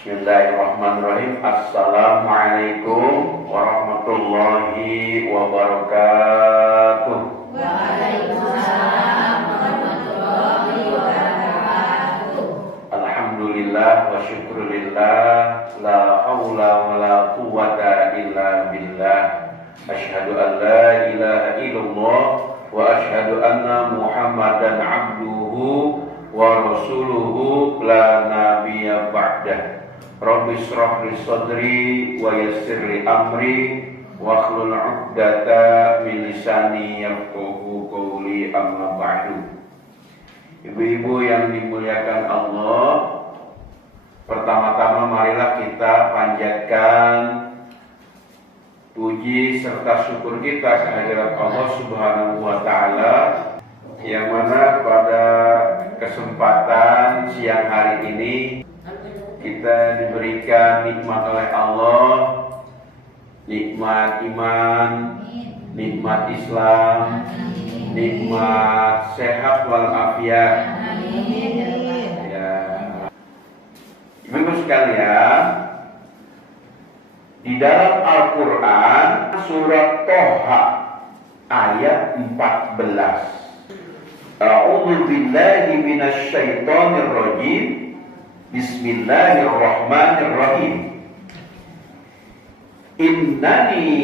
Bismillahirrahmanirrahim. Assalamualaikum warahmatullahi wabarakatuh. Waalaikumsalam warahmatullahi wabarakatuh. Alhamdulillah wa syukrulillah, la haula wa la quwwata illa billah. Asyhadu an la ilaha illallah wa asyhadu anna Muhammadan abduhu wa rasuluhu la nabiyya ba'dah. Rabbi shrah li sadri wa yassir li amri wa hlul 'uqdata min lisani yafqahu qawli, amma ba'du. Ibu-ibu yang dimuliakan Allah, pertama-tama marilah kita panjatkan puji serta syukur kita kehadirat Allah Subhanahu wa taala, yang mana pada kesempatan siang hari ini kita diberikan nikmat oleh Allah, nikmat iman, nikmat Islam, nikmat sehat walafiat. Ya. Ibu sekalian, di dalam Al-Quran surat Toha ayat 14. A'udzu billahi minasy syaithanir rajim. Bismillahirrahmanirrahim. Innani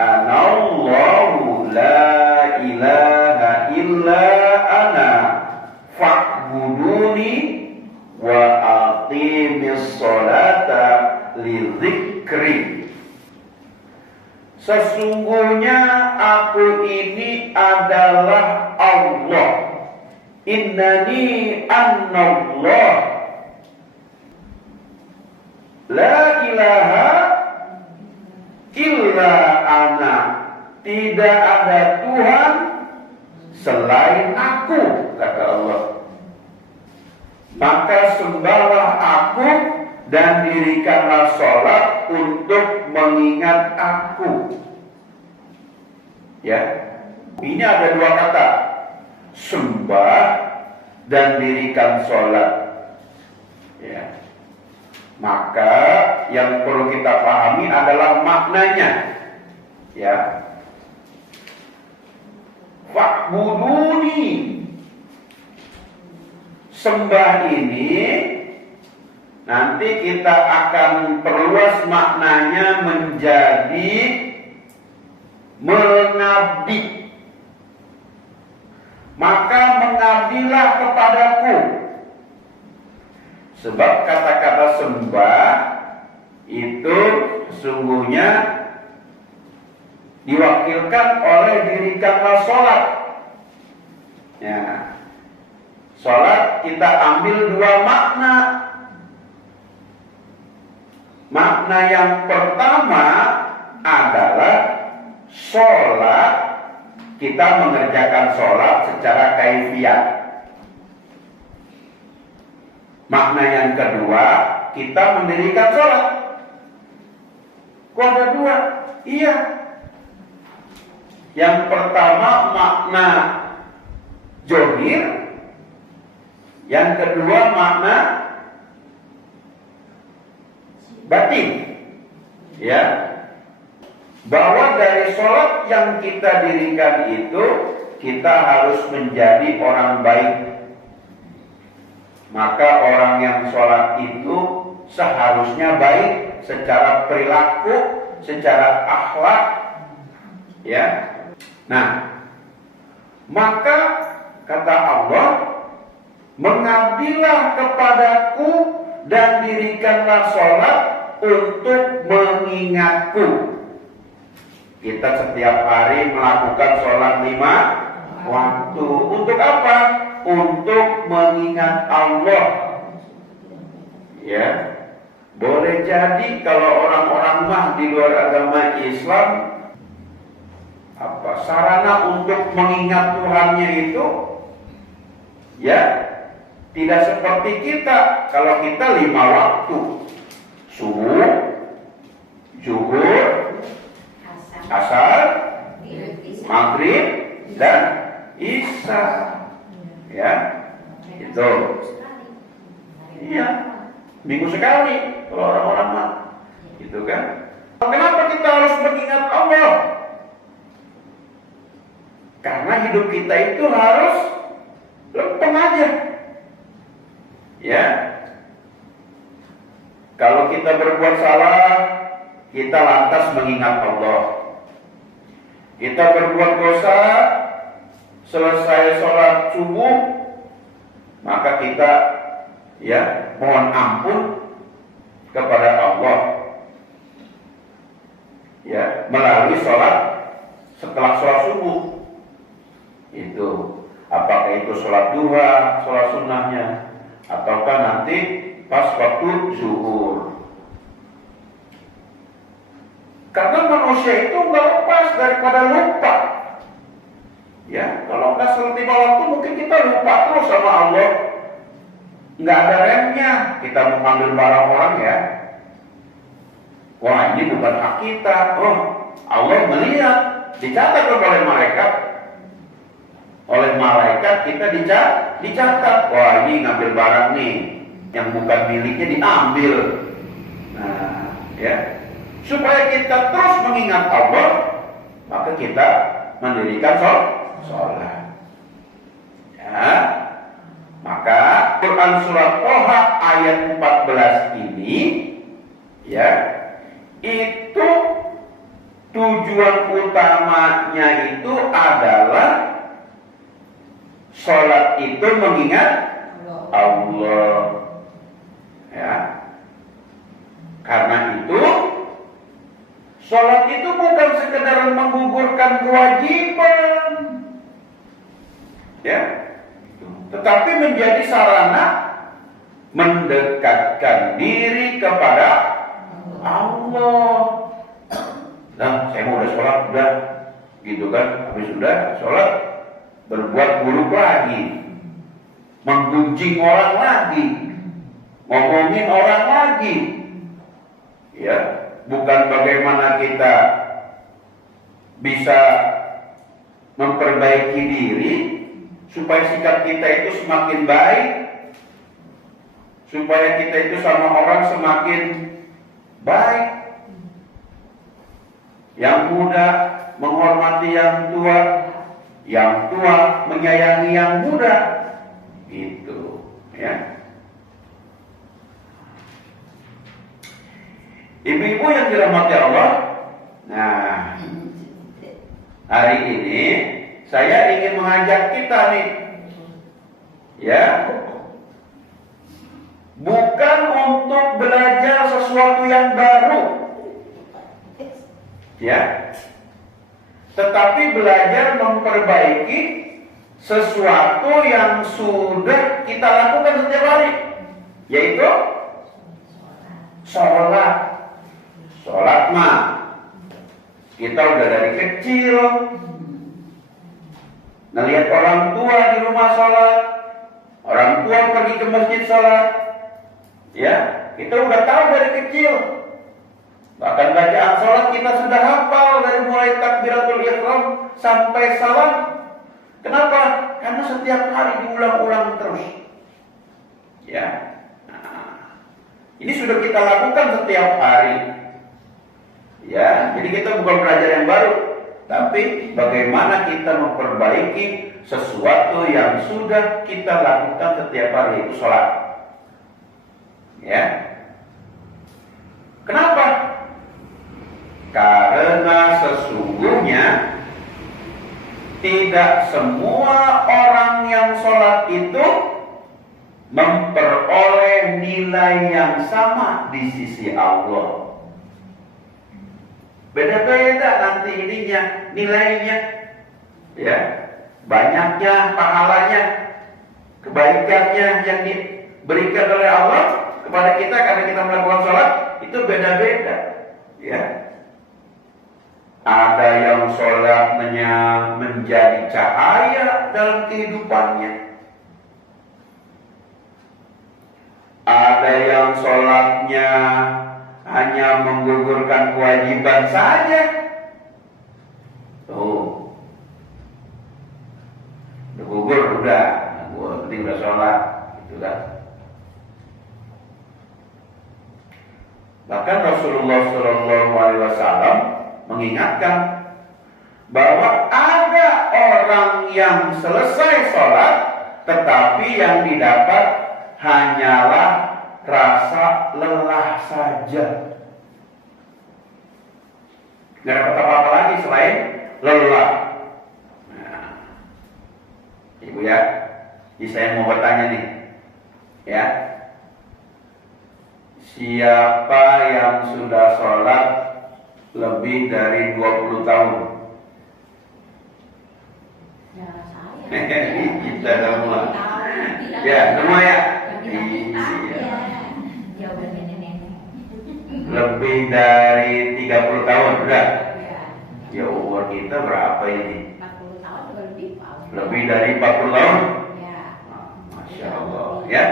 anallahu la ilaha illa ana fa'buduni wa aqimis sholata li dzikri. Sesungguhnya aku ini adalah Allah. Innani anallah la ilaha illa ana. Tidak ada Tuhan selain aku, kata Allah. Maka sembahlah aku dan dirikanlah sholat untuk mengingat aku. Ya, ini ada dua kata, sembah dan dirikan sholat. Ya. Maka yang perlu kita pahami adalah maknanya. Ya, fa'buduni, sembah ini nanti kita akan perluas maknanya menjadi mengabdi. Maka mengabdilah kepadaku. Sebab kata-kata sembah itu sesungguhnya diwakilkan oleh dirikanlah sholat. Ya, sholat kita ambil dua makna. Makna yang pertama adalah sholat, kita mengerjakan sholat secara kaifiat. Makna yang kedua, kita mendirikan sholat. Kok ada dua? Iya. Yang pertama makna zahir, yang kedua makna batin. Ya, bahwa dari sholat yang kita dirikan itu kita harus menjadi orang baik. Maka orang yang sholat itu seharusnya baik secara perilaku, secara akhlak. Ya, nah, maka kata Allah, mengabdilah kepadaku dan dirikanlah sholat untuk mengingatku. Kita setiap hari melakukan sholat 5 waktu. Untuk apa? Untuk mengingat Allah. Ya, boleh jadi kalau orang-orang mah di luar agama Islam, sarana untuk mengingat Tuhannya itu, ya, tidak seperti kita. Kalau kita 5 waktu, subuh, zuhur, asar, maghrib, dan isya. Ya, itu. Iya. Minggu sekali kalau orang-orang mah, gitu kan? Kenapa kita harus mengingat Allah? Karena hidup kita itu harus lempeng aja, ya. Kalau kita berbuat salah, kita lantas mengingat Allah. Kita berbuat dosa, selesai sholat subuh, maka kita mohon ampun kepada Allah, melalui sholat setelah sholat subuh. Itu apakah itu sholat duha, sholat sunnahnya, ataukah nanti pas waktu zuhur. Karena manusia itu nggak lepas daripada lupa. Ya, kalau nggak seperti waktu mungkin kita lupa terus sama Allah. Nggak ada remnya. Kita mengambil barang orang ya. Wah, ini bukan hak kita. Oh, Allah melihat, dicatat oleh malaikat. Oleh malaikat kita dicatat. Wah, ini ngambil barang nih, yang bukan miliknya diambil. Nah, ya. Supaya kita terus mengingat Allah, maka kita mendirikan sholat. Ya. Maka Quran surat Toha ayat 14 ini, ya, itu tujuan utamanya itu adalah sholat itu mengingat Allah. Ya. Karena itu sholat itu bukan sekedar menggugurkan kewajiban, ya, tetapi menjadi sarana mendekatkan diri kepada Allah. Nah, saya mau udah sholat, udah, gitu kan? Habis udah sholat, berbuat buruk lagi, menggunjing orang lagi, ngomongin orang lagi, ya. Bukan bagaimana kita bisa memperbaiki diri supaya sikap kita itu semakin baik, supaya kita itu sama orang semakin baik. Yang muda menghormati yang tua menyayangi yang muda, gitu, ya. Ibu-ibu yang dirahmati Allah, nah, hari ini saya ingin mengajak kita nih, ya, bukan untuk belajar sesuatu yang baru, ya, tetapi belajar memperbaiki sesuatu yang sudah kita lakukan setiap hari, yaitu sholat. Sholat mah kita udah dari kecil ngelihat orang tua di rumah sholat, orang tua pergi ke masjid sholat, ya, kita udah tahu dari kecil. Bahkan bacaan sholat kita sudah hafal dari mulai takbiratul ihram sampai salam. Kenapa? Karena setiap hari diulang-ulang terus, ya. Nah, ini sudah kita lakukan setiap hari. Ya, jadi kita bukan belajar yang baru, tapi bagaimana kita memperbaiki sesuatu yang sudah kita lakukan setiap hari, itu sholat. Ya. Kenapa? Karena sesungguhnya tidak semua orang yang sholat itu memperoleh nilai yang sama di sisi Allah. Beda-beda nanti ininya, nilainya, ya, banyaknya pahalanya, kebaikannya yang diberikan oleh Allah kepada kita karena kita melakukan sholat itu beda-beda, ya. Ada yang sholatnya menjadi cahaya dalam kehidupannya, ada yang sholatnya hanya menggugurkan kewajiban saja. Tuh, udah gugur, udah, penting udah sholat, gitu kan. Bahkan Rasulullah SAW mengingatkan bahwa ada orang yang selesai sholat, tetapi yang didapat hanyalah rasa lelah saja. Nggak dapat apa-apa lagi selain lelah. Nah, Ibu ya, jadi saya mau bertanya nih, ya, siapa yang sudah sholat lebih dari 20 tahun? Ya, saya. Kita semua. Ya, semua ya. Ya udah nenek-nenek. Lebih dari 30 tahun udah. Ya. Ya umur kita berapa ini? 40 tahun juga lebih, Pak. Lebih dari 40 tahun? Ya. Nah, Masya Allah ya.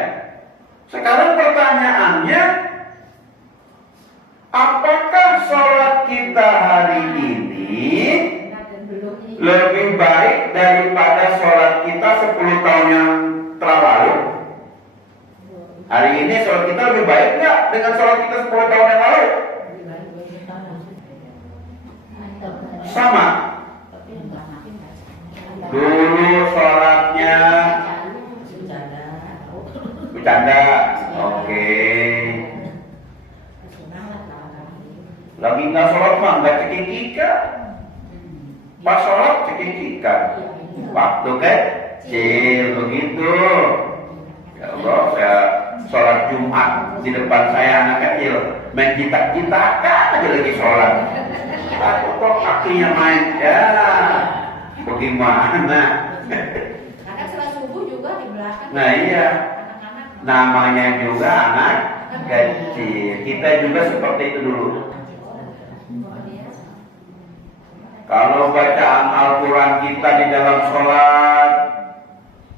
Sekarang pertanyaannya, apakah sholat kita hari ini Nah, dan belum ini. lebih baik daripada sholat kita 10 tahun yang telah lalu? Hari ini sholat kita lebih baik nggak dengan sholat kita 10 tahun yang lalu? Lebih baik 20 tahun. Sama. Tapi enggak makin enggak sama. Dulu sholatnya bercanda, oke. Lagi nggak sholat mah nggak cekikikan. Pas sholat cekikikan. Waktu kecil begitu. Ya Allah, saya sholat Jumat di depan saya anak kecil main jitak-jitakan aja lagi sholat. Aku kok kakinya main ya. Bagaimana? Kadang sholat subuh juga di belakang. Nah iya, Anak-anak. namanya juga anak kecil. Kita juga seperti itu dulu. Kalau bacaan Al-Quran kita di dalam sholat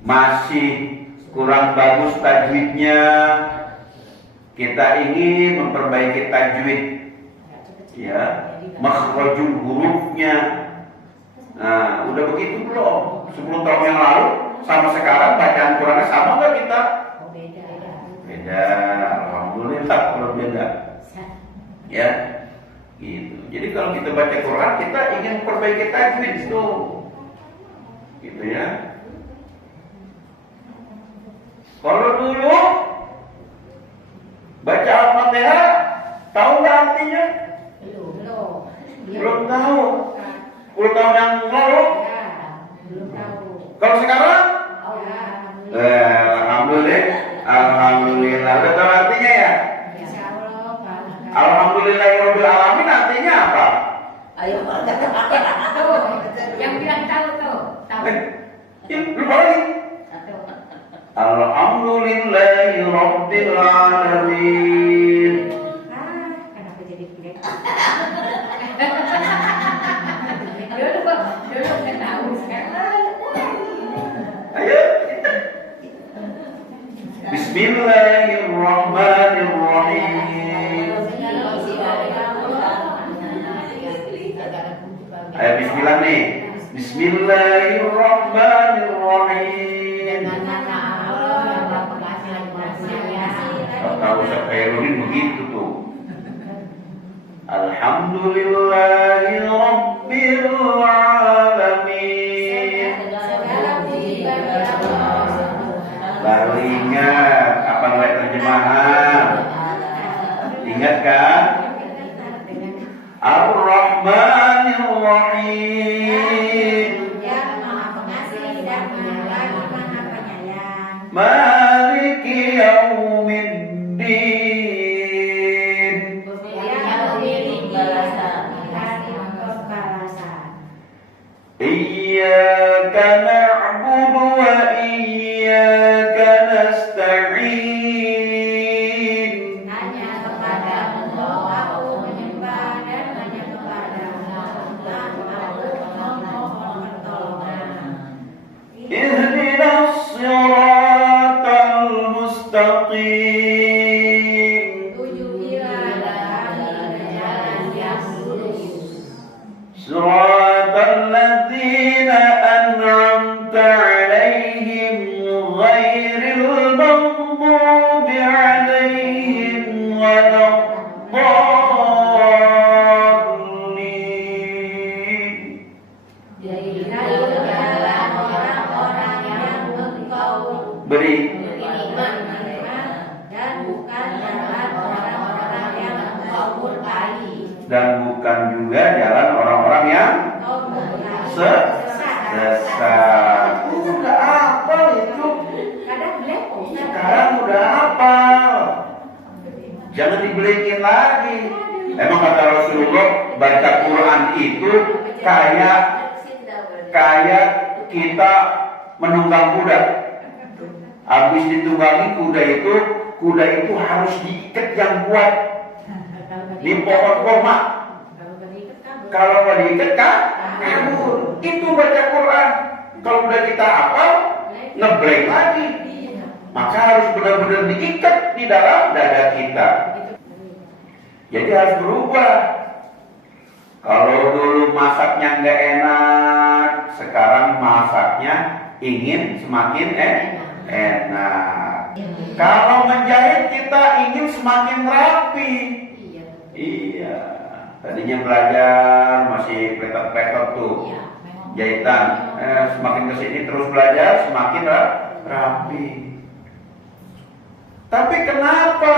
masih kurang bagus tajwidnya, kita ingin memperbaiki tajwid, ya, makhrajul hurufnya. Nah, udah begitu belum? 10 tahun yang lalu sama sekarang bacaan Qurannya sama nggak kita? Oh, beda. Beda, alhamdulillah kalau beda. Ya, gitu. Jadi kalau kita baca Quran kita ingin memperbaiki tajwid itu, gitu ya. Kalau dulu baca Al-Fatihah, tahu nggak artinya? Belum. Belum tahu. 10 tahun yang lalu. Ya, belum tahu. Kalau sekarang? Oh ya, Alhamdulillah. Alhamdulillah. Udah tahu artinya ya? Insya Allah, Pak. Alhamdulillahirabbil alamin artinya apa? Ayo, tuh, yang bilang tahu tuh, tahu. Ya, lupa lagi. Satu. Alhamdulillahirabbil alamin. Kenapa jadi pilek? Dulu nggak tahu sekarang. Ayo. Bismillahirrahmanirrahim. Ayo bismillah nih. Bismillahirrahmanirrahim. Tahu Khairudin begitu tuh. Alhamdulillahirabbil alamin. Baru ingat apa mulai terjemahan? Ingat kan? Ar-Rahmanir Rahim. Maliki yaumiddin. Iyyaka na'budu wa iyyaka nasta'in. Hanya kepadamu aku menyembah dan hanya kepadamu aku memohon pertolongan. Ihdinas siratal mustaqim. Tujuilah kami ke jalan yang lurus. Siratal ladzina an'amta 'alaihim ghairil maghdubi 'alaihim waladdallin. dan bukan juga jalan orang-orang yang sesat. Udah hafal itu. Sekarang udah hafal. Jangan dibeliin lagi. Emang kata Rasulullah, baca Quran itu kayak kita menunggang kuda. Habis ditunggangi kuda itu harus diikat yang kuat di pohon kurma. Kalau nggak diikat kan kabur. Itu baca Quran. Kalau udah kita hafal, ngeblank lagi. Maka harus benar-benar diikat di dalam dada kita. Jadi harus berubah. Kalau dulu masaknya nggak enak, sekarang masaknya ingin semakin enak. Kalau menjahit kita ingin semakin rapi. Iya. Tadinya belajar masih petot-petot tuh jahitan. Semakin kesini terus belajar semakin rapi. Tapi kenapa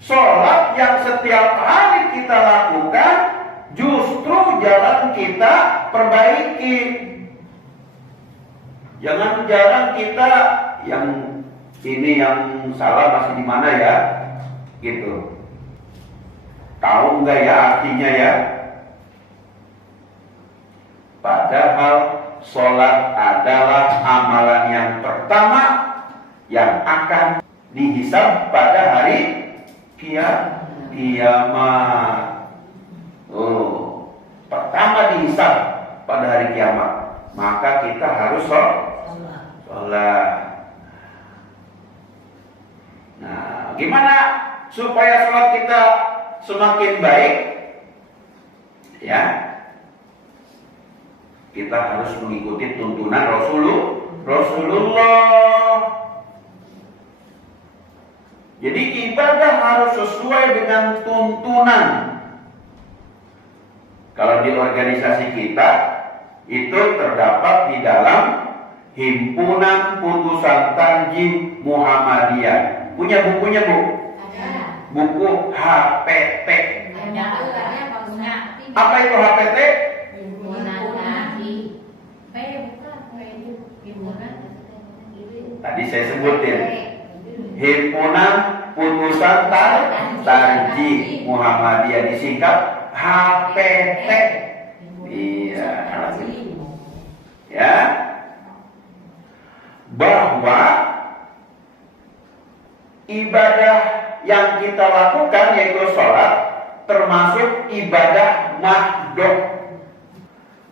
sholat yang setiap hari kita lakukan justru jalan kita perbaiki? Jangan jalan kita yang ini yang salah masih di mana ya? Gitu. Tahu nggak ya artinya ya? Padahal sholat adalah amalan yang pertama yang akan dihisab pada hari kiamat. Pertama dihisab pada hari kiamat. Maka kita harus sholat. Nah, gimana supaya sholat kita semakin baik? Ya, kita harus mengikuti tuntunan Rasulullah. Jadi ibadah harus sesuai dengan tuntunan. Kalau di organisasi kita itu terdapat di dalam Himpunan Putusan Tanjim Muhammadiyah. Punya bukunya, Bu? Ada. Buku HPT. Apa itu HPT? Tadi saya sebutin. Himpunan Putusan Tanjim Muhammadiyah, disingkat HPT. Iya. Ya. Bahwa ibadah yang kita lakukan yaitu sholat termasuk ibadah mahdoh.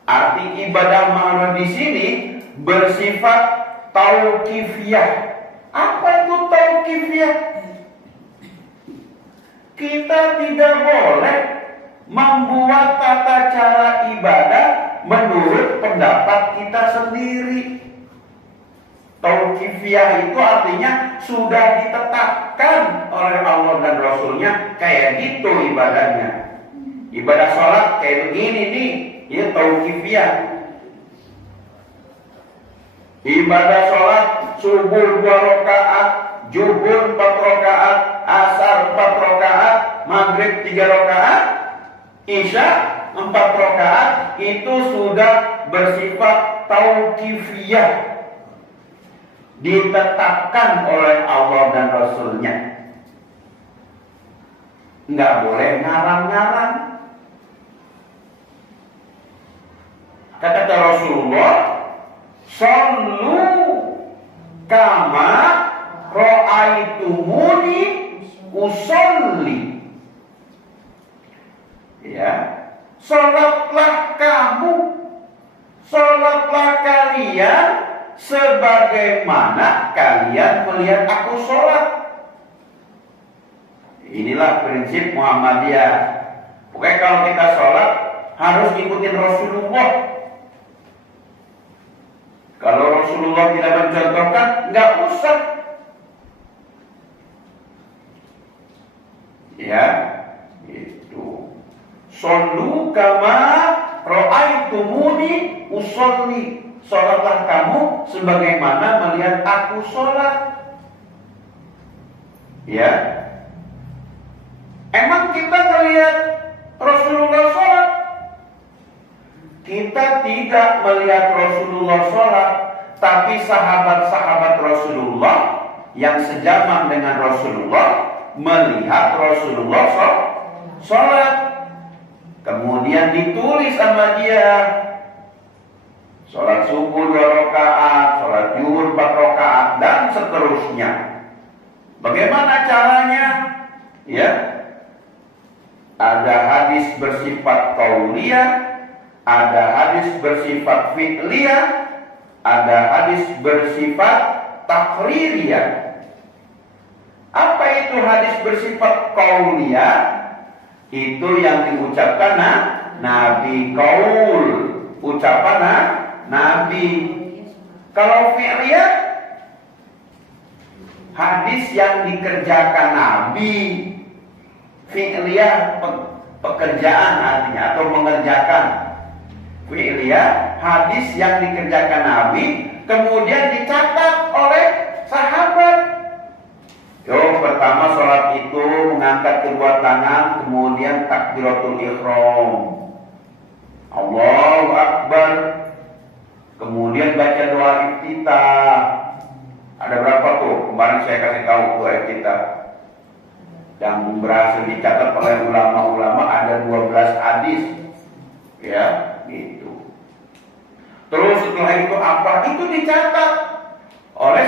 Arti ibadah mahdoh di sini bersifat tauqifiyah. Apa itu tauqifiyah? Kita tidak boleh membuat tata cara ibadah menurut pendapat kita sendiri. Tauqifiyah itu artinya sudah ditetapkan oleh Allah dan Rasulnya kayak gitu ibadahnya. Ibadah sholat kayak begini nih, ya tauqifiyah. Ibadah sholat subuh 2 rakaat, zuhur 4 rakaat, asar 4 rakaat, maghrib 3 rakaat, isya 4 rakaat, itu sudah bersifat tauqifiyah, ditetapkan oleh Allah dan Rasulnya. Nggak boleh ngarang-ngarang. Kata Rasulullah, "Shallu kama ra'aitumuni usolli." Ya, salatlah kamu, salatlah kalian sebagaimana kalian melihat aku sholat. Inilah prinsip Muhammadiyah. Pokoknya kalau kita sholat harus ikutin Rasulullah. Kalau Rasulullah tidak mencontohkan, nggak usah. Ya, itu. Shollu kama ra'aitumuni usolli. Sholatlah kamu sebagaimana melihat aku sholat. Ya. Emang kita melihat Rasulullah sholat? Kita tidak melihat Rasulullah sholat, tapi sahabat-sahabat Rasulullah yang sejaman dengan Rasulullah melihat Rasulullah sholat. Kemudian ditulis sama dia, sholat subuh 2 rakaat, sholat zuhur 4 rakaat, dan seterusnya. Bagaimana caranya? Ya, ada hadis bersifat qauliyah, ada hadis bersifat fi'liyah, ada hadis bersifat takririyah. Apa itu hadis bersifat qauliyah? Itu yang diucapkan Nabi, qaul, ucapan Nabi. Kalau fi'liyah, hadis yang dikerjakan Nabi. Fi'liyah pekerjaan artinya, atau mengerjakan. Fi'liyah hadis yang dikerjakan Nabi kemudian dicatat oleh sahabat. Pertama sholat itu mengangkat kedua tangan, kemudian takbiratul ihram, Allahu Akbar, kemudian baca doa iftitah. Ada berapa tuh? Kemarin saya kasih tahu doa iftitah yang berhasil dicatat oleh ulama-ulama, ada 12 hadis. Ya, gitu. Terus setelah itu apa? Itu dicatat oleh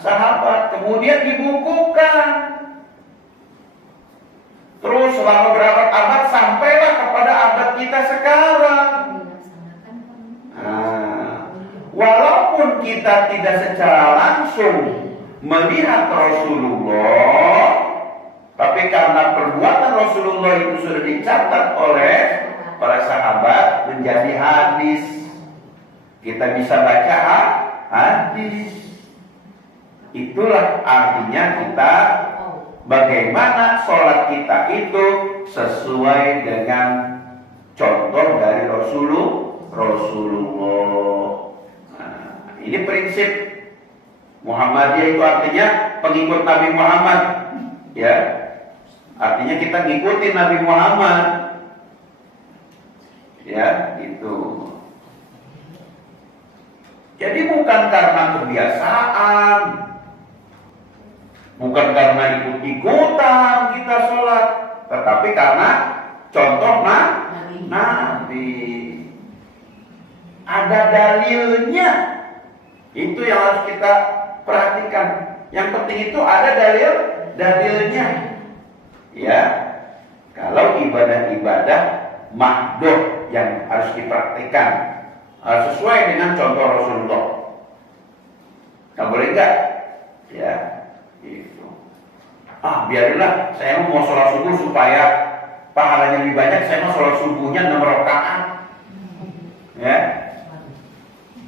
sahabat, kemudian dibukukan. Terus selama berabad-abad sampailah kepada abad kita sekarang. Walaupun kita tidak secara langsung melihat Rasulullah, tapi karena perbuatan Rasulullah itu sudah dicatat oleh para sahabat menjadi hadis. Kita bisa baca hadis. Itulah artinya kita bagaimana sholat kita itu sesuai dengan contoh dari Rasulullah. Nah, ini prinsip Muhammadiyah, itu artinya pengikut Nabi Muhammad. Ya, artinya kita ngikutin Nabi Muhammad. Ya, itu. Jadi bukan karena kebiasaan, bukan karena ikut-ikutan kita sholat, tetapi karena contoh Nabi. Ada dalilnya. Itu yang harus kita perhatikan. Yang penting itu ada dalilnya. Ya, kalau ibadah-ibadah mahdoh yang harus dipraktikkan sesuai dengan contoh Rasulullah. Nggak boleh enggak? Ya, itu. Biarinlah, saya mau sholat subuh supaya pahalanya lebih banyak. Saya mau sholat subuhnya 6 rakaat. Ya,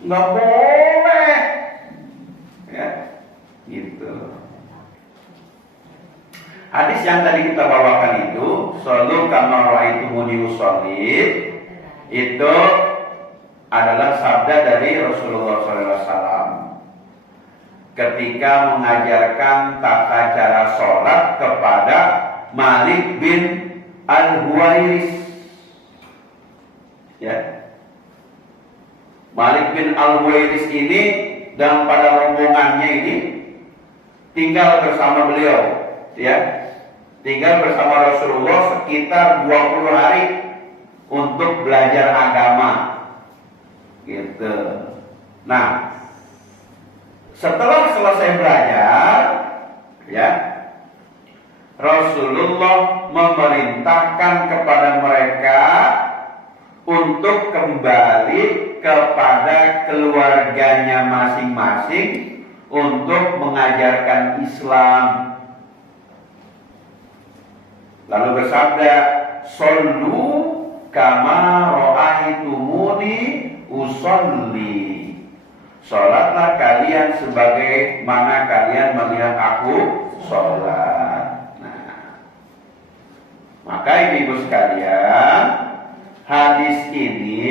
nggak boleh. Ya, gitu. Hadis yang tadi kita bawakan itu, shollu kama ra'aitumuni usolli, itu adalah sabda dari Rasulullah SAW ketika mengajarkan tata cara sholat kepada Malik bin Al-Huwairis. Ya, Malik bin Al-Huwairis ini dan pada rombongannya ini tinggal bersama beliau, ya, tinggal bersama Rasulullah sekitar 20 hari untuk belajar agama. Gitu. Nah, setelah selesai belajar, ya, Rasulullah memerintahkan kepada mereka untuk kembali kepada keluarganya masing-masing untuk mengajarkan Islam. Lalu bersabda, "Shollu kama ra'aitumuni usolli." Sholatlah kalian sebagai mana kalian melihat aku sholat. Nah, maka ibu sekalian, hadis ini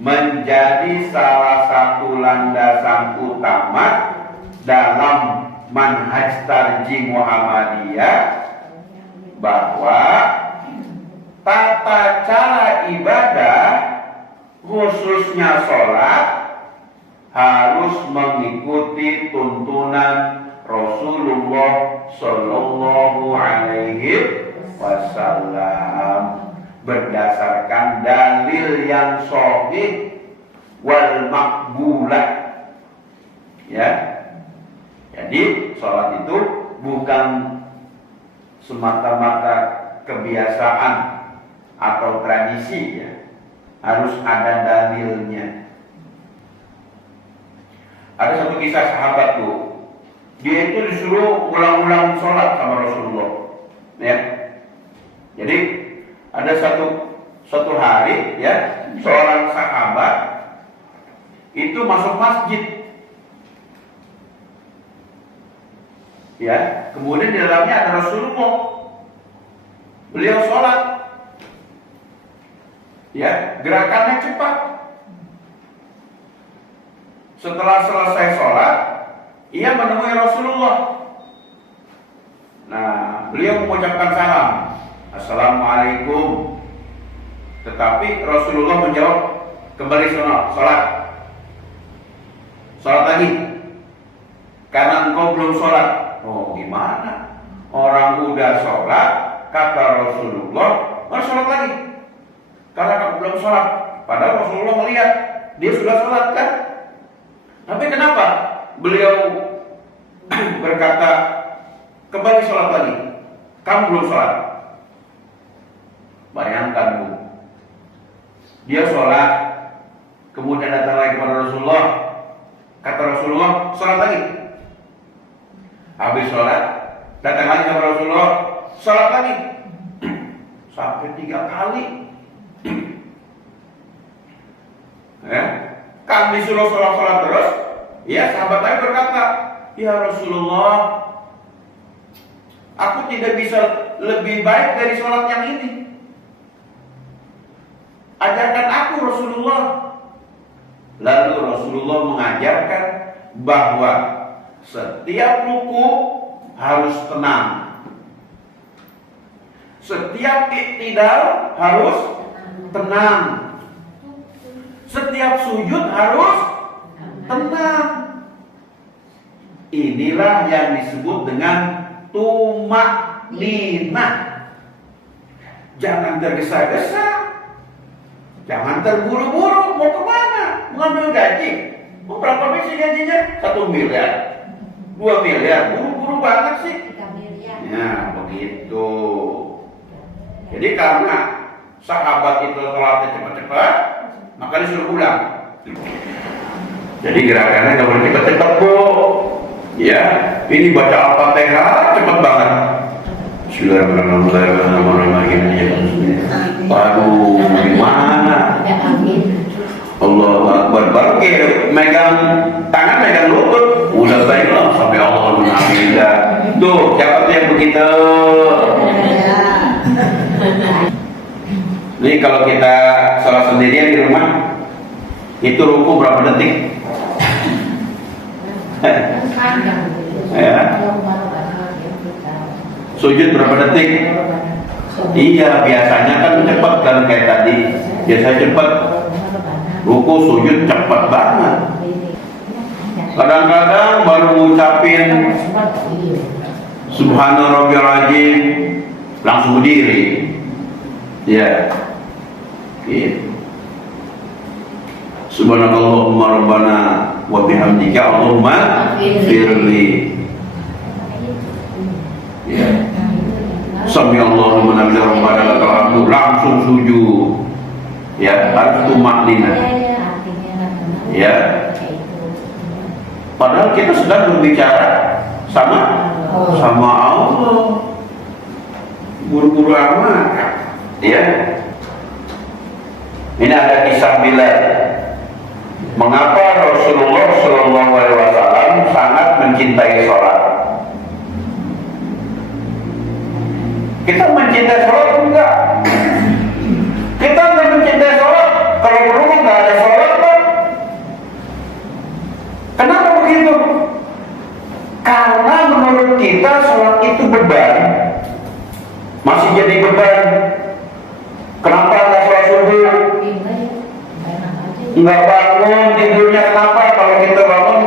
menjadi salah satu landasan utama dalam manhaj tarjih Muhammadiyah bahwa tata cara ibadah khususnya sholat harus mengikuti tuntunan Rasulullah Shallallahu Alaihi Wasallam berdasarkan dalil yang sahih wal makbulah. Ya, jadi sholat itu bukan semata-mata kebiasaan atau tradisi, ya. Harus ada dalilnya. Ada satu kisah sahabat tuh, dia itu disuruh ulang-ulang sholat sama Rasulullah, ya. Jadi ada satu hari, ya, seorang sahabat itu masuk masjid, ya. Kemudian di dalamnya ada Rasulullah, beliau sholat, ya, gerakannya cepat. Setelah selesai sholat, ia menemui Rasulullah. Nah, beliau mengucapkan salam, Assalamualaikum. Tetapi Rasulullah menjawab, kembali sholat. Sholat lagi, karena engkau belum sholat. Oh, gimana? Orang udah sholat, kata Rasulullah, mau sholat lagi karena kamu belum sholat. Padahal Rasulullah melihat dia sudah sholat, kan? Tapi kenapa beliau berkata kembali sholat lagi? Kamu belum sholat. Bayangkan, Bu, dia sholat, kemudian datang lagi kepada Rasulullah. Kata Rasulullah, sholat lagi. Habis sholat, datang lagi kepada Rasulullah, sholat lagi. Sampai 3 kali. Ya, kan disuruh sholat terus. Ya, sahabat tadi berkata, ya Rasulullah, aku tidak bisa lebih baik dari sholat yang ini. Ajarkan aku, Rasulullah. Lalu Rasulullah mengajarkan bahwa setiap ruku harus tenang, setiap iktidal harus tenang, setiap sujud harus tenang. Inilah yang disebut dengan tumakninah. Jangan tergesa-gesa, jangan terburu-buru. Mau kemana? Mengambil gaji. Mau berapa sih gajinya? 1 miliar, 2 miliar. Buru-buru banget sih. 3 miliar. Ya, begitu. Jadi karena sahabat itu sholatnya cepat-cepat, maka disuruh ulang. Jadi gerakannya nggak boleh cepet-cepet, Bu. Ya, ini baca Al-Fatihah cepat banget. Bismillahirrahmanirrahim. Aduh, gimana? Allahu Akbar. Baru kayak megang tangan, megang lutut, udah baiklah sampai Allah menambillah. Tuh, siapa tuh yang begitu? Ini kalau kita sholat sendirian di rumah, itu ruku berapa detik? Ya. Sujud berapa detik? Iya, biasanya kan cepat kan kayak tadi. Biasanya cepat. Ruku, sujud cepat banget. Kadang-kadang baru ngucapin Subhana Rabbiyal Azim langsung berdiri. Ya. Gitu. Subhanallahumma rabbana wa bihamdika Allahumma firli. Ya. Sami Allahu liman hamidah rabbana lakal hamdu, langsung sujud. Ya, harus tumakninah. Ya. Padahal kita sedang berbicara sama Allah. Buru-buru amat. Ya. Ini ada kisah Bilal. Mengapa Rasulullah Shallallahu Alaihi Wasallam sangat mencintai sholat? Kita mencintai sholat enggak? Kita enggak mencintai sholat. Kalau perlu enggak ada sholat, Pak. Kenapa begitu? Karena menurut kita sholat itu beban. jadi beban. Kenapa nggak sholat subuh? Nggak bangun tidurnya, kenapa? Kalau kita bangun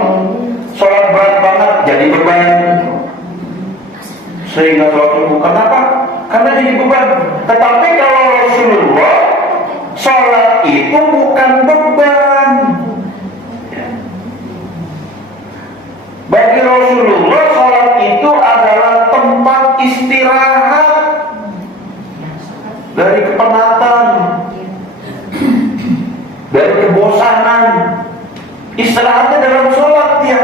sholat berat banget, jadi beban. Sehingga sholat subuh, kenapa? Karena jadi beban. Tetapi kalau Rasulullah, sholat itu bukan beban. Bagi Rasulullah, sholat itu adalah tempat istirahat dari kepenatan, dari kebosanan. Istirahatnya dalam sholat ya.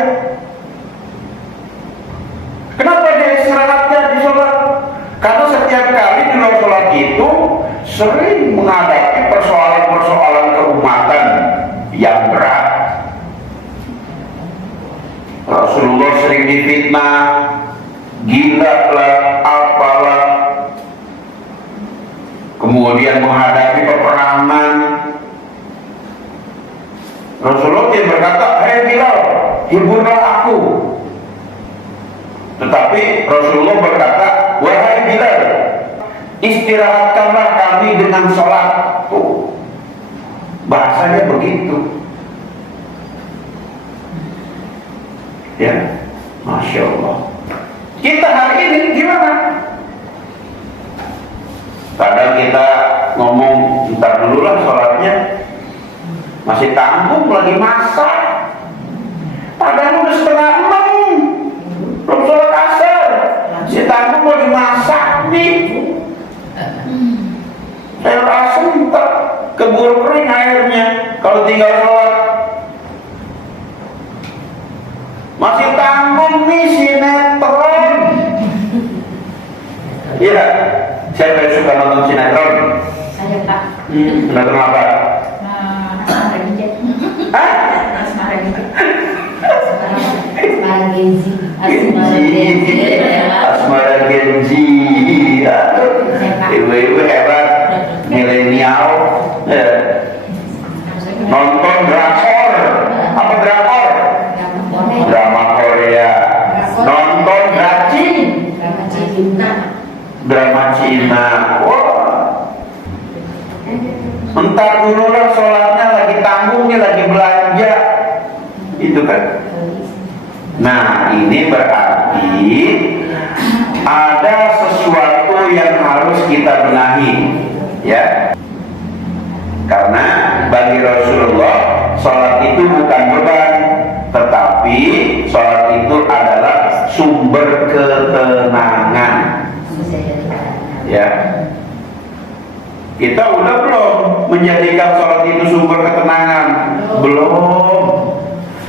Kenapa dia istirahatnya di sholat? Karena setiap kali di dalam sholat itu sering menghadapi persoalan-persoalan keumatan yang berat. Rasulullah sering difitnah, gila lah, apalah. Kemudian menghadapi peperangan. Rasulullah tidak berkata, "Hai Bilal, hiburlah aku." Tetapi Rasulullah berkata, "Wahai Bilal, istirahatkanlah kami dengan sholat." Oh, bahasanya begitu. Ya, Masya Allah. Kita hari ini gimana? Kadang kita ngomong, ntar dulu lah sholatnya, masih tanggung lagi masak. Padahal udah 5:30, belum sholat asar, si tanggung lagi masak nih. Saya rasa ntar keburu kering airnya kalau tinggal sholat. Masih tanggung nih sinetron. Iya, siapa yang suka nonton sinetron? Saya Pak. Sinetron apa? Asmara Genji. Hah? Asmara Genji. Asmara Genji. Asmara Genji. Asmara Genji. Ibu-ibu hebat, milenial. Nonton drakor. Apa drakor? Drama Korea. Nonton drama Cina. Wah. Entar dulu lah sholatnya, lagi tanggungnya, lagi belanja. Itu kan. Nah, ini berarti ada sesuatu yang harus kita benahi, ya. Karena bagi Rasulullah, sholat itu bukan beban, tetapi sholat itu adalah sumber ketenangan. Ya, kita udah belum menjadikan sholat itu sumber ketenangan? Belum,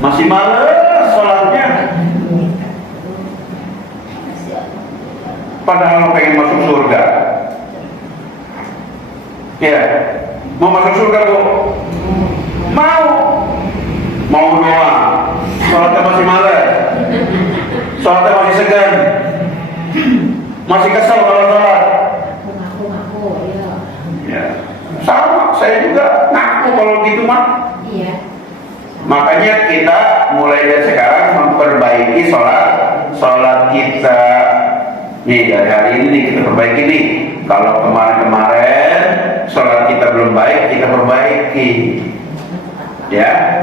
masih males sholatnya. Padahal pengen masuk surga. Ya, mau masuk surga Bu? Mau doang, sholatnya masih males, sholatnya masih segan, masih kesel kalau sholat. Ngaku Ya, sama, saya juga ngaku kalau gitu mah. Iya. Makanya kita mulai dari sekarang memperbaiki sholat kita. Nih, dari hari ini kita perbaiki nih. Kalau kemarin-kemarin sholat kita belum baik, kita perbaiki. Ya.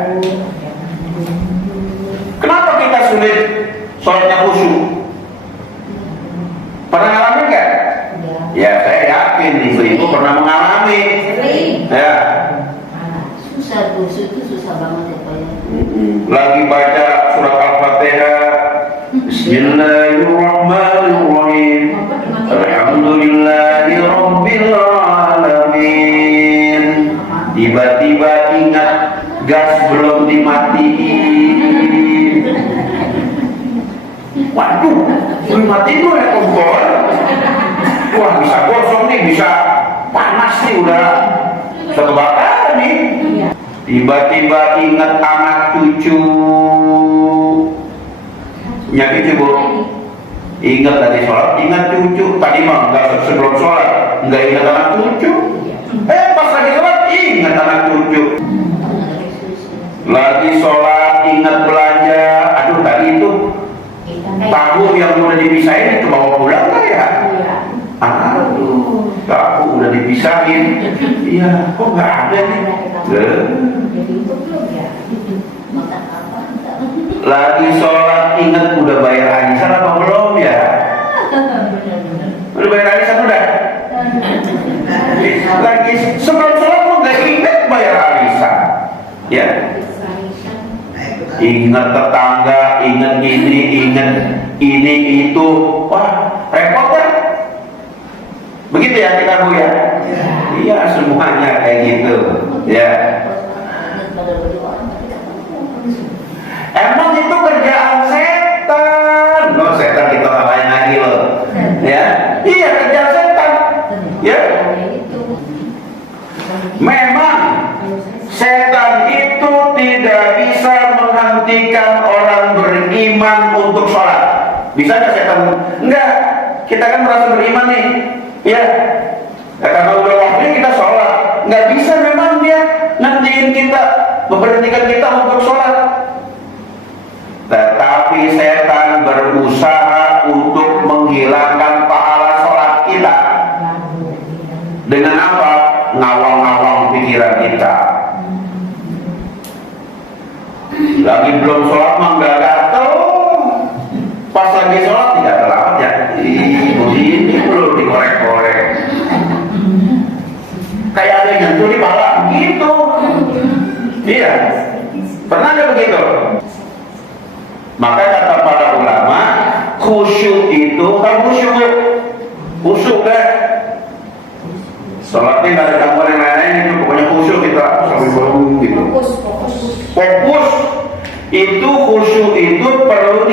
Kenapa kita sulit sholatnya khusyuk? Pernah ngalamin nggak? Ya, saya yakin ibu-ibu pernah mengalami. Sering. Ya. Susah tuh, itu susah banget ya Pak ya. Lagi baca surat Al-Fatihah. Bismillahirrahmanirrahim. Alhamdulillahi Rabbil Alamin. Tiba-tiba ingat gas belum dimatiin. Waduh, belum matiin dulu ya kompor. Wah, bisa gosong nih, bisa panas nih, udah kebakaran nih. Tiba-tiba ingat anak cucu. Punya cucu Bu? Ingat tadi sholat, ingat cucu. Tadi mah nggak sebelum sholat, nggak ingat anak cucu. Pas lagi sholat, ingat anak cucu. Lagi sholat, ingat belanja. Aduh, tadi itu tahu yang udah dipisahin itu bawa pulang nggak ya? Aduh, dipisahin. Iya, kok nggak ada nih? Lagi sholat ingat udah bayar arisan apa belum ya? Udah bayar arisan udah? Lagi sebelum sholat mau nggak ingat bayar arisan, ya? Ingat tetangga, ingat ini itu, wah repot kan? Begitu ya kita Bu ya? Iya semuanya kayak gitu, ya. Emang itu kerjaan setan. No, setan kita lain lagi loh. Ya, iya kerjaan setan. Ya. Memang setan itu tidak bisa menghentikan orang beriman untuk sholat. Bisa nggak setan? Enggak. Kita kan merasa beriman nih. Ya. Karena udah waktunya kita sholat. Nggak bisa memang dia nantiin kita, memberhentikan kita untuk sholat. Tetapi setan berusaha untuk menghilangkan pahala sholat kita. Dengan apa? Ngawang-ngawang pikiran kita. Lagi belum sholat mah nggak gatel. Pas lagi sholat tidak terawat ya. Ini belum dikorek-korek. Kayak ada yang nyentuh di pala gitu. Iya. Pernah nggak begitu? Maka kata para ulama, khusyuk itu kan khusyuk kan? Sholatnya nggak ada campur yang lain-lain itu pokoknya khusyuk kita sambil bangun gitu. Fokus. Itu khusyuk itu perlu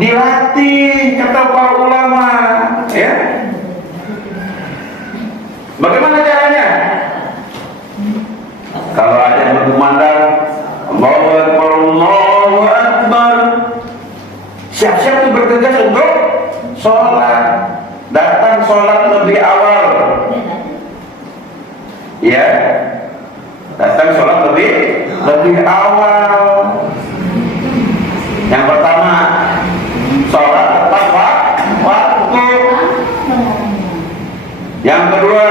dilatih kata para ulama, ya. Bagaimana caranya? Kalau ada yang berkumandang, Allahu Akbar, Allahu Akbar, siap-siap tuh bergegas untuk sholat. Datang sholat lebih awal, ya. Datang sholat lebih awal. Yang pertama, sholat tepat waktu. Yang kedua,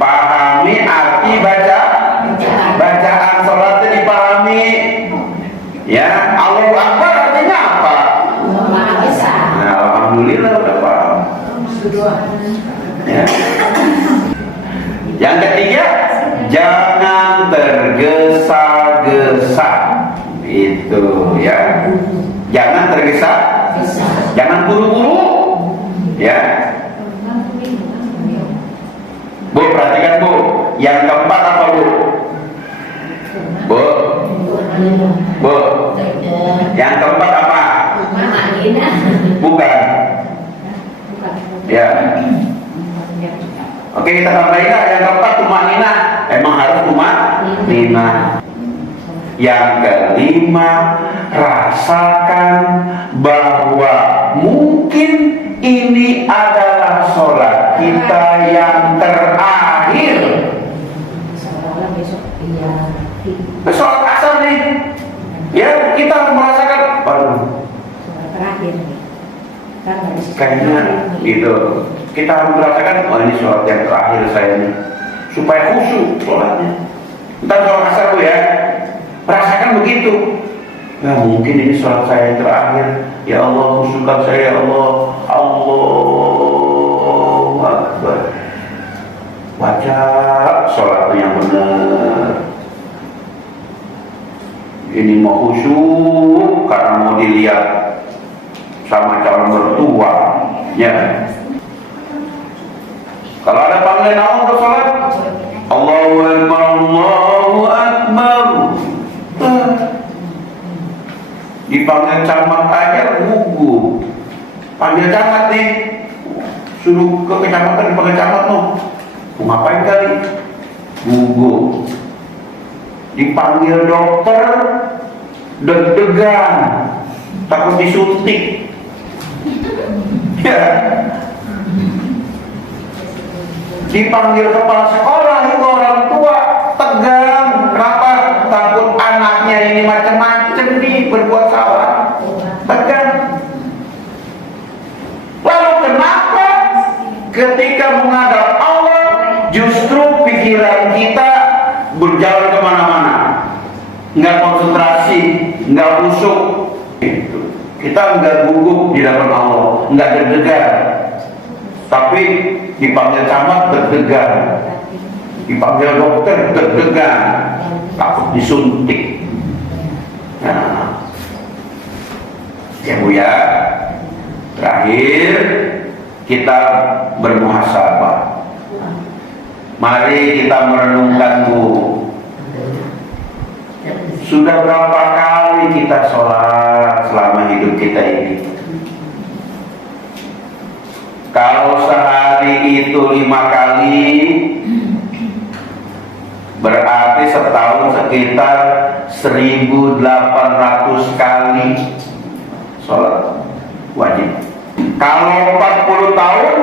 pahami arti bacaan sholatnya dipahami. Ya, Allahu Akbar artinya apa? Nah, alhamdulillah udah paham. Ya. Yang ketiga, jangan tergesa-gesa. Itu ya. Jangan tergesa, jangan buru-buru. Ya. Bu, perhatikan Bu. Yang keempat apa Bu? Bu. Yang keempat apa? Bukan. Ya. Oke, kita tambahin lah. Yang keempat tumanina. Emang harus tumanina. Yang kelima, rasakan bahwa mungkin ini adalah sholat kita yang terakhir. Sholat asar nih. Ya, kita merasakan, waduh, kayaknya gitu. Kita harus merasakan, oh ini sholat yang terakhir saya nih, supaya khusyuk sholatnya. Ntar sholat asar Bu ya, rasakan begitu. Ya mungkin ini sholat saya yang terakhir. Ya Allah, khusyukkan saya ya Allah. Allahu Akbar. Baca sholatnya yang benar. Ini mau khusyuk karena mau dilihat sama calon mertua, ya. Kalau ada panggilan Allah untuk sholat, Allahu Akbar, Allahu Akbar. Dipanggil camat aja gugup. Panggil camat nih, suruh ke kecamatan dipanggil camat tuh. Mau ngapain kali? Gugup. Dipanggil dokter, deg-degan, takut disuntik. Ya. Dipanggil kepala sekolah itu orang tua, tegang. Kenapa? Takut anaknya ini macam-macam nih berbuat salah. Tegang. Lalu kenapa ketika menghadap Allah justru pikiran kita berjalan kemana-mana, nggak konsentrasi, nggak khusyuk. Kita nggak gugup di hadapan Allah, nggak deg-degan. Tapi dipanggil camat deg-degan, dipanggil dokter deg-degan, takut disuntik. Nah, ya Bu ya, terakhir kita bermuhasabah. Mari kita merenungkan Bu, sudah berapa kali kita sholat selama hidup kita ini? Kalau sehari itu 5 kali, berarti setahun sekitar 1.800 kali sholat wajib. Kalau 40 tahun,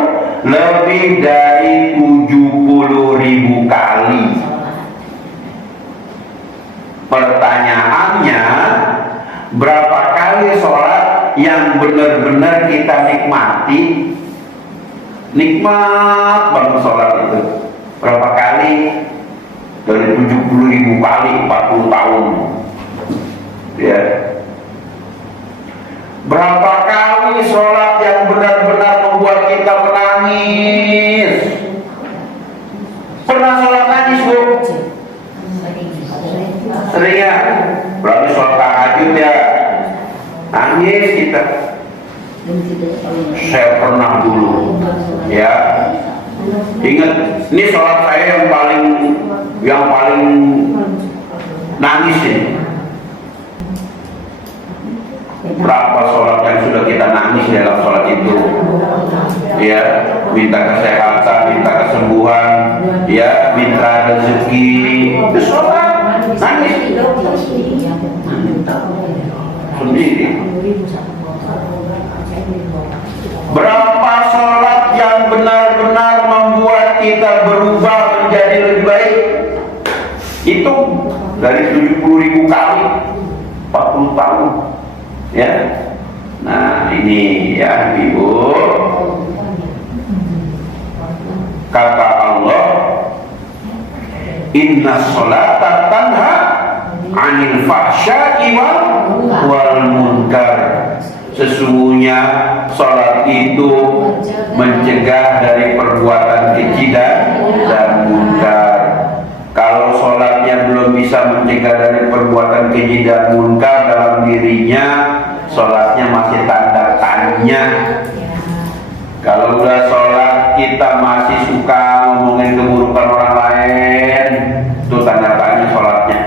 lebih dari 70.000 kali. Pertanyaannya, berapa kali sholat yang benar-benar kita nikmati? Nikmat banget sholat itu. Berapa kali? Dari 70.000 kali 40 tahun. Ya. Berapa kali sholat yang benar-benar membuat kita menangis? Pernah sholat nangis Bu? Sering ya? Berarti sholat tahajud ya, nangis kita. Saya pernah dulu ya, ingat, ini sholat saya yang paling nangis ini. Berapa sholat yang sudah kita nangis dalam sholat itu, ya, minta kesehatan, minta kesembuhan, ya, minta rezeki, itu sholat nangis sendiri. Berapa sholat yang benar-benar membuat kita berubah menjadi lebih baik? Itu dari 70.000 kali 40 tahun. Ya, nah ini ya Ibu, kata Allah, inna sholata tanha anil fahsya'i wal munkar. Sesungguhnya sholat itu mencegah dari perbuatan keji dan munkar. Kalau sholatnya belum bisa mencegah dari perbuatan keji dan munkar dalam dirinya, sholatnya masih tanda tanya. Kalau udah sholat kita masih suka ngomongin keburukan orang lain, itu tanda tanya sholatnya.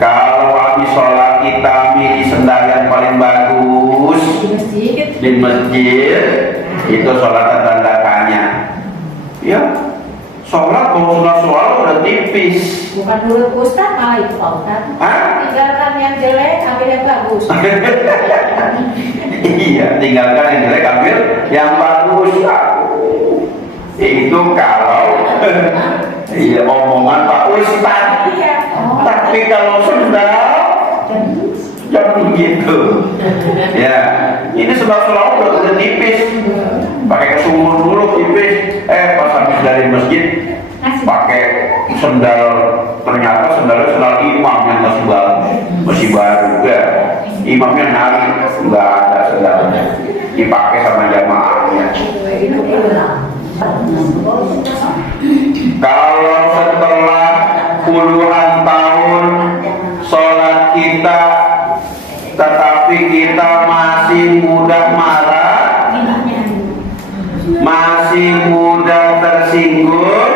Kalau habis sholat kita milih sendal yang paling bagus di masjid, itu sholat tanda tanya. Ya, sholat kalau sudah sholat udah tipis. Bukan dulu Ustaz, malah itu Pak Ustaz. Tinggalkan yang jelek, ambil yang bagus. Iya, tinggalkan yang jelek, ambil yang bagus. Itu kalau iya omongan Pak Ustaz. Tapi kalau sudah jangan begitu. Ya, ini sebab sholat udah tipis. Pakai sumur dulu tipis. Pas habis dari masjid pakai sendal, ternyata sendal imam yang masih baru ya. Imamnya nari, nggak ada sendalnya, dipakai sama jamaahnya. Kalau setelah puluhan tahun sholat kita, tetapi kita masih mudah marah, masih mudah tersinggung,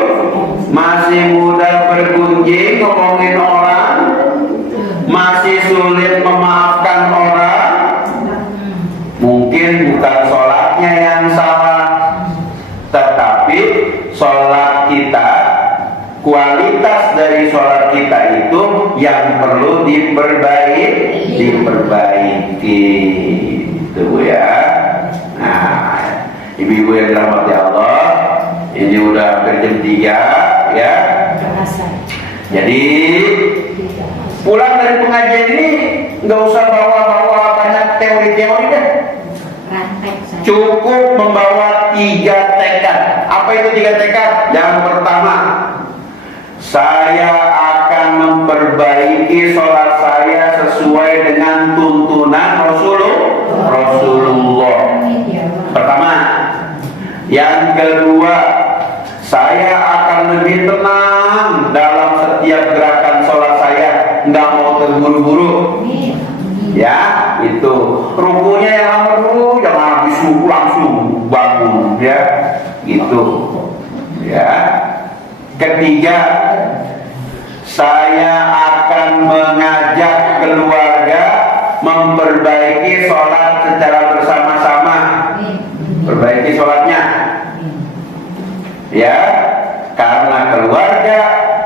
masih mudah bergunjing ngomongin orang, masih sulit memaafkan orang, mungkin bukan sholatnya yang salah, tetapi sholat kita, kualitas dari sholat kita itu yang perlu diperbaiki, itu ya. Nah, ibu-ibu yang dirahmati Allah, ini udah hampir jam 3 ya. Jadi pulang dari pengajian ini nggak usah bawa banyak teori-teori deh. Cukup membawa 3 tekad. Apa itu 3 tekad? Yang pertama, saya akan memperbaiki sholat saya sesuai dengan tuntunan Rasulullah. Pertama. Yang kedua, saya akan lebih tenang dalam setiap gerakan sholat saya, nggak mau terburu-buru. Ya, itu rukunya yang lama dulu, jangan habis ruku langsung bangun, ya, gitu. Ya. Ketiga, saya akan mengajak keluarga memperbaiki sholat secara bersama-sama. Perbaiki sholatnya, ya, karena keluarga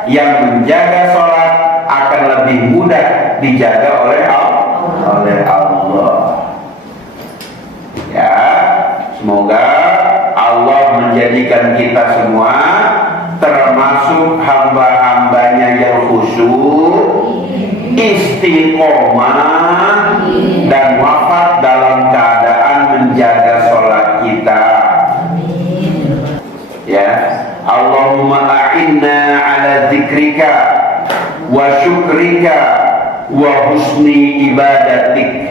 yang menjaga sholat akan lebih mudah dijaga oleh Allah. Ya, semoga Allah menjadikan kita semua termasuk hamba-hambanya yang khusyuk, istiqomah, dan wafat dalam keadaan menjaga sholat kita. Ya, Allahumma a'inna ala zikrika wa syukrika wa husni ibadatik.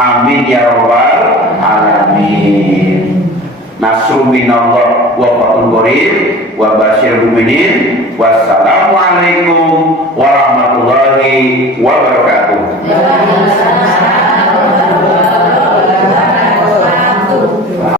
Amin ya rabbal alamin. Nasrun minallah wa fathun qarib wa basyiril mu'minin. Wassalamualaikum warahmatullahi wabarakatuh.